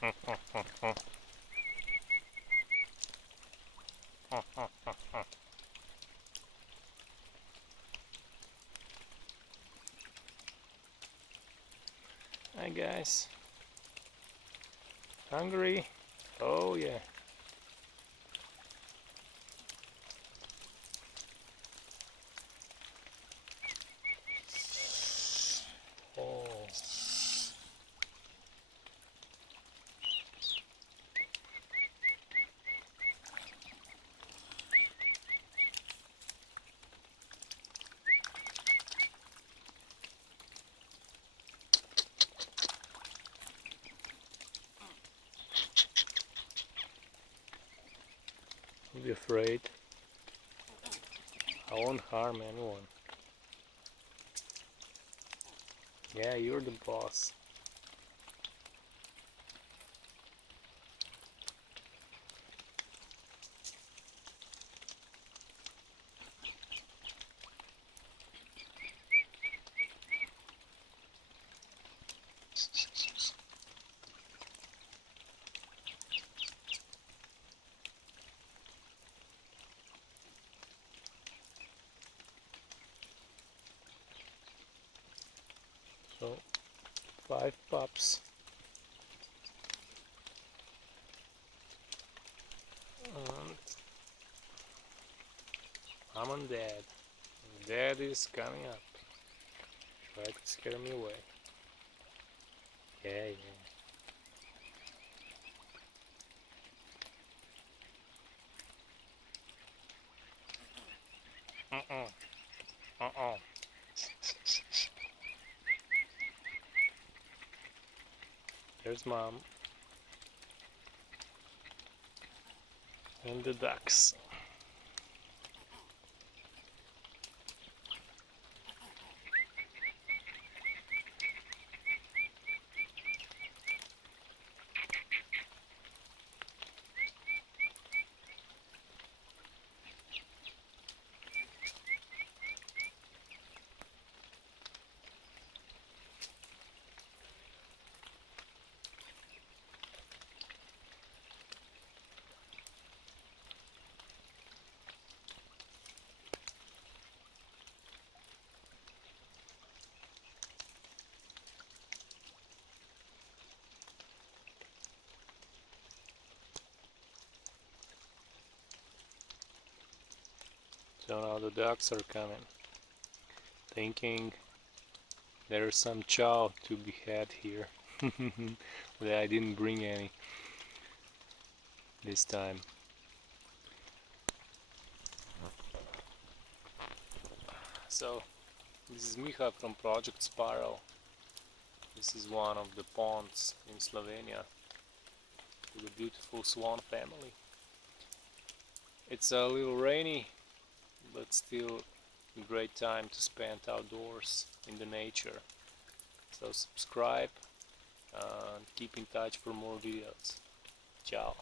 Hi guys. Hungry? Oh yeah. Oh. Don't be afraid. I won't harm anyone. Yeah, you're the boss. So, 5 pups. And Mom and Dad. Dad is coming up. Try to scare me away. Yeah, yeah. Uh-uh. Uh-uh. There's Mom. And the ducks. So now the ducks are coming, thinking there's some chow to be had here. But I didn't bring any this time. So this is Miha from Project Spiral. This is one of the ponds in Slovenia with a beautiful swan family. It's a little rainy, but still a great time to spend outdoors in the nature. So subscribe and keep in touch for more videos. Ciao.